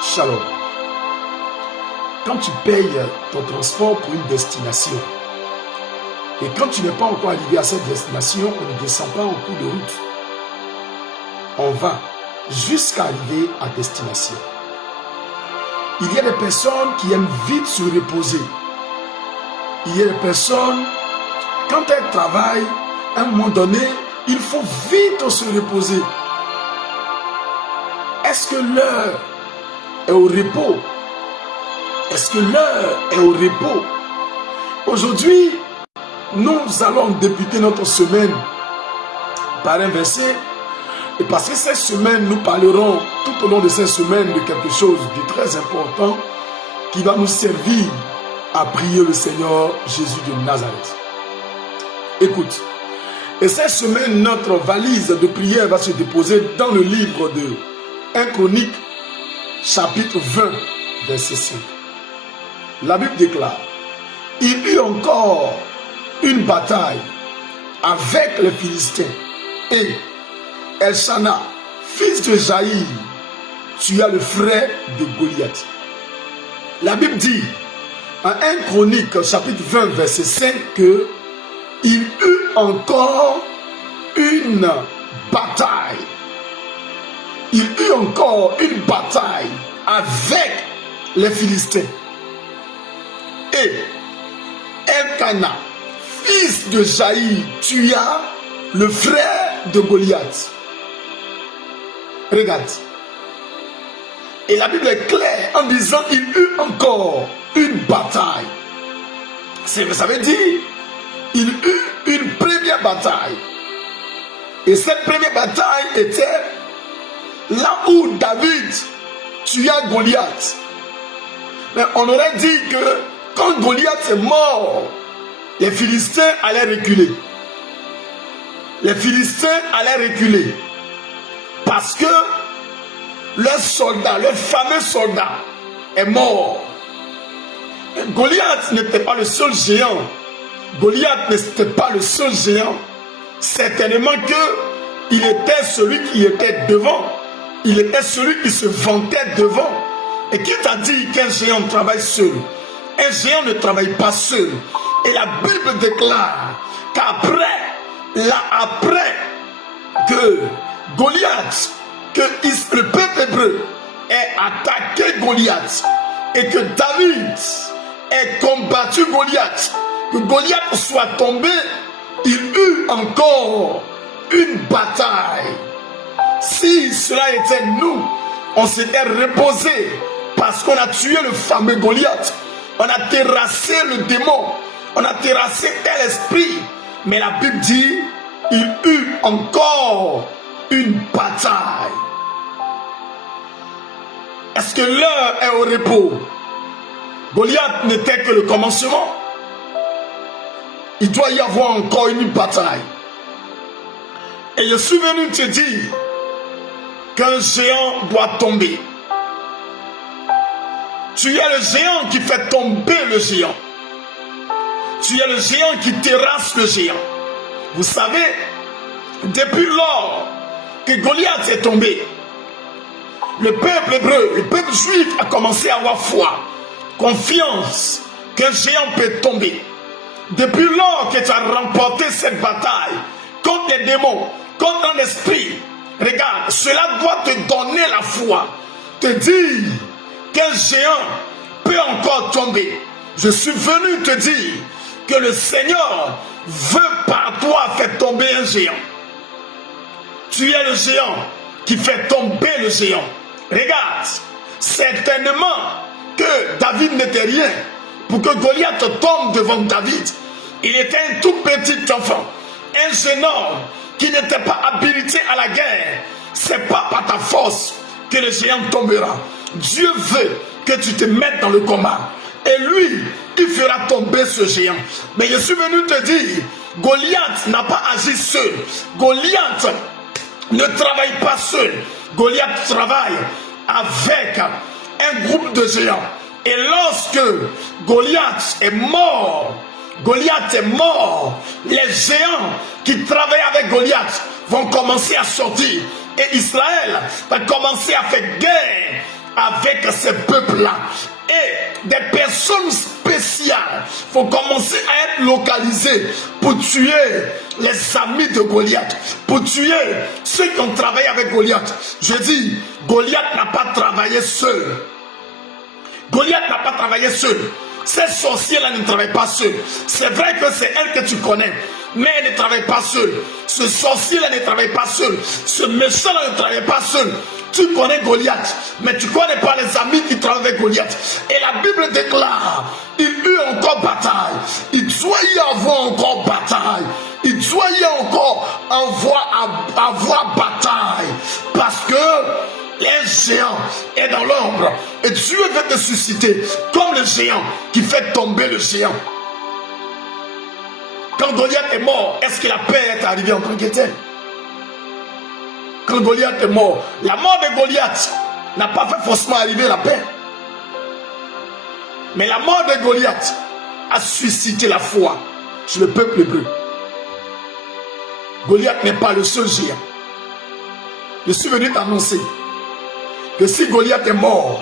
Shalom. Quand tu payes ton transport pour une destination, et quand tu n'es pas encore arrivé à cette destination, on ne descend pas en cours de route. On va jusqu'à arriver à destination. Il y a des personnes qui aiment vite se reposer. Il y a des personnes, quand elles travaillent, à un moment donné, il faut vite se reposer. Est-ce que l'heure est au repos? Est-ce que l'heure est au repos? Aujourd'hui, nous allons débuter notre semaine par un verset. Et parce que cette semaine, nous parlerons tout au long de cette semaine de quelque chose de très important qui va nous servir à prier le Seigneur Jésus de Nazareth. Écoute, et cette semaine, notre valise de prière va se déposer dans le livre de 1 Chronique, chapitre 20, verset 5. La Bible déclare, il y eut encore une bataille avec les Philistins et Elshana, fils de Jaïr, tua le frère de Goliath. La Bible dit en 1 Chronique, chapitre 20, verset 5, que il eut encore une bataille. Il eut encore une bataille avec les Philistins. Et Elkana, fils de Jaïr, tua le frère de Goliath. Regarde. Et la Bible est claire en disant il eut encore une bataille. Ça veut dire il eut une première bataille. Et cette première bataille était là où David tua Goliath. Mais on aurait dit que quand Goliath est mort, les Philistins allaient reculer. Les Philistins allaient reculer. Parce que leur soldat, leur fameux soldat est mort. Goliath n'était pas le seul géant. Goliath n'était pas le seul géant. Certainement qu'il était celui qui était devant. Il était celui qui se vantait devant. Et qui t'a dit qu'un géant travaille seul? Un géant ne travaille pas seul. Et la Bible déclare qu'après, que Goliath, que le peuple hébreu ait attaqué Goliath et que David ait combattu Goliath, que Goliath soit tombé, il eut encore une bataille. Si cela était nous, on s'était reposé parce qu'on a tué le fameux Goliath, on a terrassé le démon, on a terrassé tel esprit. Mais la Bible dit, il eut encore une bataille. Est-ce que l'heure est au repos? Goliath n'était que le commencement. Il doit y avoir encore une bataille. Et je suis venu te dire qu'un géant doit tomber. Tu es le géant qui fait tomber le géant. Tu es le géant qui terrasse le géant. Vous savez, depuis lors que Goliath est tombé, le peuple hébreu, le peuple juif a commencé à avoir foi, confiance qu'un géant peut tomber. Depuis lors que tu as remporté cette bataille contre les démons, contre un esprit, regarde, cela doit te donner la foi, te dire qu'un géant peut encore tomber. Je suis venu te dire que le Seigneur veut par toi faire tomber un géant. Tu es le géant qui fait tomber le géant. Regarde, certainement que David n'était rien pour que Goliath tombe devant David. Il était un tout petit enfant, un jeune homme qui n'était pas habilité à la guerre. C'est pas par ta force que le géant tombera. Dieu veut que tu te mettes dans le combat. Et lui, il fera tomber ce géant. Mais je suis venu te dire, Goliath n'a pas agi seul. Goliath ne travaille pas seul. Goliath travaille avec un groupe de géants. Et lorsque Goliath est mort, les géants qui travaillent avec Goliath vont commencer à sortir. Et Israël va commencer à faire guerre avec ces peuples-là. Et des personnes spéciales vont commencer à être localisées pour tuer les amis de Goliath, pour tuer ceux qui ont travaillé avec Goliath. Je dis, Goliath n'a pas travaillé seul. Goliath n'a pas travaillé seul. Ces sorciers-là ne travaillent pas seuls. C'est vrai que c'est elle que tu connais, mais elle ne travaille pas seule. Ce sorcier-là ne travaille pas seul. Ce méchant-là ne travaille pas seul. Tu connais Goliath, mais tu ne connais pas les amis qui travaillent avec Goliath. Et la Bible déclare, il eut encore bataille. Il doit y avoir encore bataille. Il doit y encore avoir bataille. Parce que les géants est dans l'ombre. Et Dieu veut te susciter comme le géant qui fait tomber le géant. Quand Goliath est mort, est-ce que la paix est arrivée en tant que telle? Quand Goliath est mort, la mort de Goliath n'a pas fait forcément arriver la paix. Mais la mort de Goliath a suscité la foi sur le peuple hébreu. Goliath n'est pas le seul géant. Je suis venu t'annoncer que si Goliath est mort,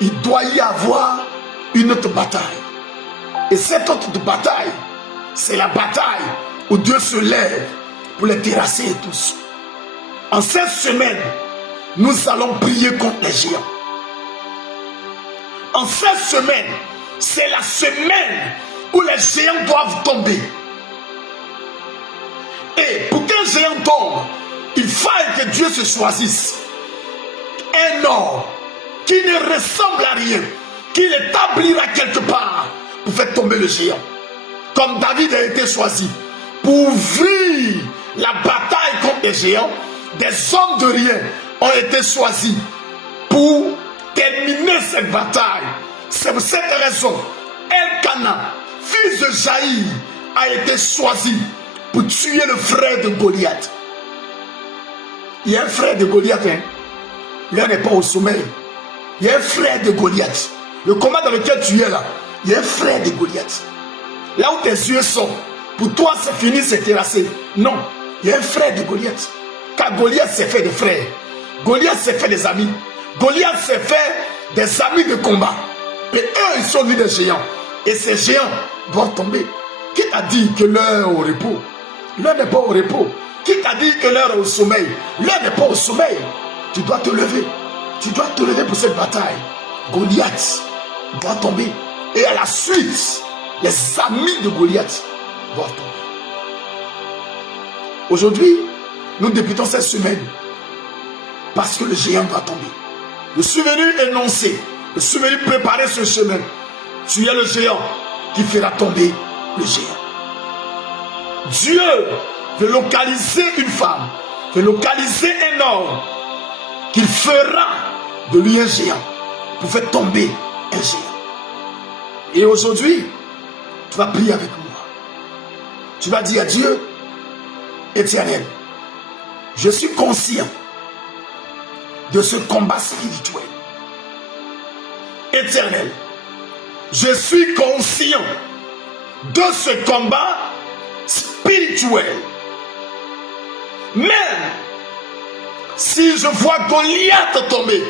il doit y avoir une autre bataille. Et cette autre bataille, c'est la bataille où Dieu se lève pour les terrasser tous. En cette semaine, nous allons prier contre les géants. En cette semaine, c'est la semaine où les géants doivent tomber. Et pour qu'un géant tombe, il faille que Dieu se choisisse un homme qui ne ressemble à rien, qui l'établira quelque part pour faire tomber le géant. Comme David a été choisi pour ouvrir la bataille contre les géants, des hommes de rien ont été choisis pour terminer cette bataille. C'est pour cette raison, Elkana, fils de Jaïr, a été choisi pour tuer le frère de Goliath. Il y a un frère de Goliath, hein? L'un n'est pas au sommeil. Il y a un frère de Goliath. Le combat dans lequel tu es là, il y a un frère de Goliath. Là où tes yeux sont, pour toi c'est fini, c'est terrassé. Non, il y a un frère de Goliath. Car Goliath s'est fait des frères. Goliath s'est fait des amis. Goliath s'est fait des amis de combat. Et eux, ils sont venus des géants. Et ces géants doivent tomber. Qui t'a dit que l'heure est au repos? L'heure n'est pas au repos. Qui t'a dit que l'heure est au sommeil? L'heure n'est pas au sommeil. Tu dois te lever. Tu dois te lever pour cette bataille. Goliath doit tomber. Et à la suite, les amis de Goliath doivent tomber. Aujourd'hui, nous débutons cette semaine parce que le géant doit tomber. Je suis venu énoncer, je suis venu préparer ce chemin. Tu es le géant qui fera tomber le géant. Dieu veut localiser une femme, veut localiser un homme qu'il fera de lui un géant pour faire tomber un géant. Et aujourd'hui, tu vas prier avec moi. Tu vas dire à Dieu, Éternel, je suis conscient de ce combat spirituel. Éternel, je suis conscient de ce combat spirituel. Même si je vois Goliath tomber,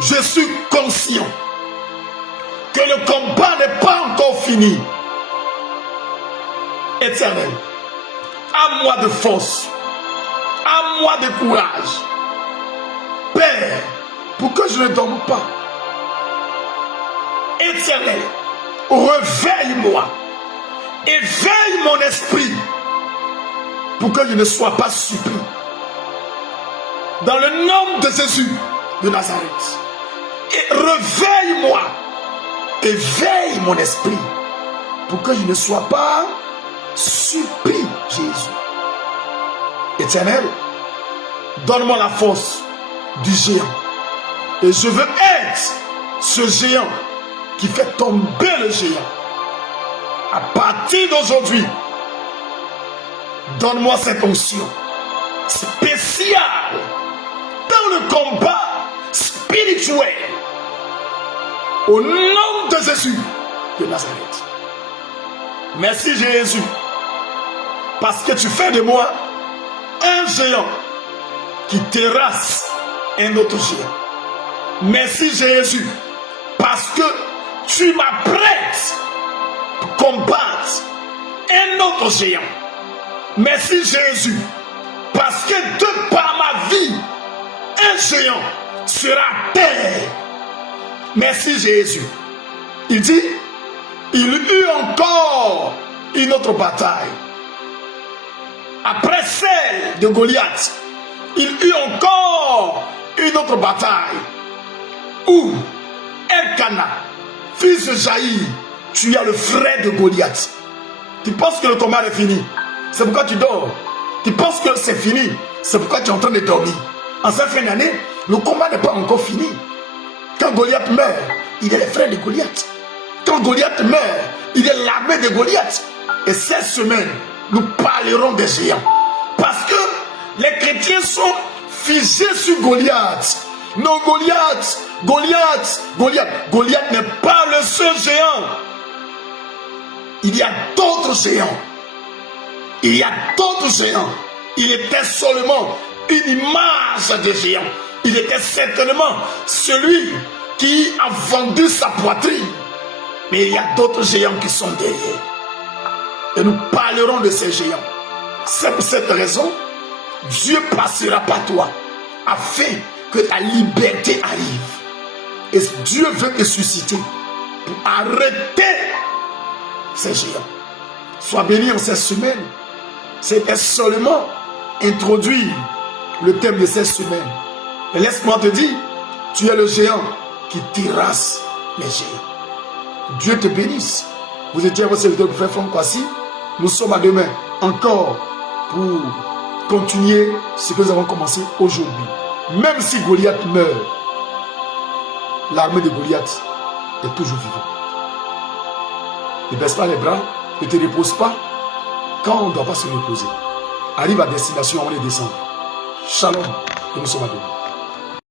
je suis conscient que le combat n'est pas encore fini. Éternel, à moi de force, à moi de courage, Père, pour que je ne dorme pas. Éternel, réveille-moi, éveille mon esprit pour que je ne sois pas surpris. Dans le nom de Jésus de Nazareth, et réveille-moi, éveille mon esprit pour que je ne sois pas surpris, Jésus. Éternel, donne-moi la force du géant. Et je veux être ce géant qui fait tomber le géant. À partir d'aujourd'hui, donne-moi cette onction spéciale dans le combat spirituel. Au nom de Jésus de Nazareth. Merci Jésus. Parce que tu fais de moi un géant qui terrasse un autre géant. Merci Jésus, parce que tu m'apprêtes pour combattre un autre géant. Merci Jésus, parce que de par ma vie, un géant sera terre. Merci Jésus. Il dit, il eut encore une autre bataille. Après celle de Goliath, il eut encore une autre bataille où Elkana, fils de Jaïr, tu as le frère de Goliath. Tu penses que le combat est fini. C'est pourquoi tu dors. Tu penses que c'est fini. C'est pourquoi tu es en train de dormir. En cette fin d'année, le combat n'est pas encore fini. Quand Goliath meurt, il est le frère de Goliath. Quand Goliath meurt, il est l'armée de Goliath. Et cette semaine, nous parlerons des géants. Parce que les chrétiens sont figés sur Goliath. Non, Goliath n'est pas le seul géant. Il y a d'autres géants. Il était seulement une image de géant. Il était certainement celui qui a vendu sa poitrine. Mais il y a d'autres géants qui sont derrière. Et nous parlerons de ces géants. C'est pour cette raison, Dieu passera par toi afin que ta liberté arrive. Et Dieu veut te susciter pour arrêter ces géants. Sois béni en cette semaine. C'était seulement introduire le thème de cette semaine. Et laisse-moi te dire, tu es le géant qui terrasse les géants. Dieu te bénisse. Vous étiez votre serviteur pour faire Franck Kwasi. Nous sommes à demain encore pour continuer ce que nous avons commencé aujourd'hui. Même si Goliath meurt, l'armée de Goliath est toujours vivante. Ne baisse pas les bras, ne te repose pas quand on ne doit pas se reposer. Arrive à destination, on les descend. Shalom, et nous sommes à demain.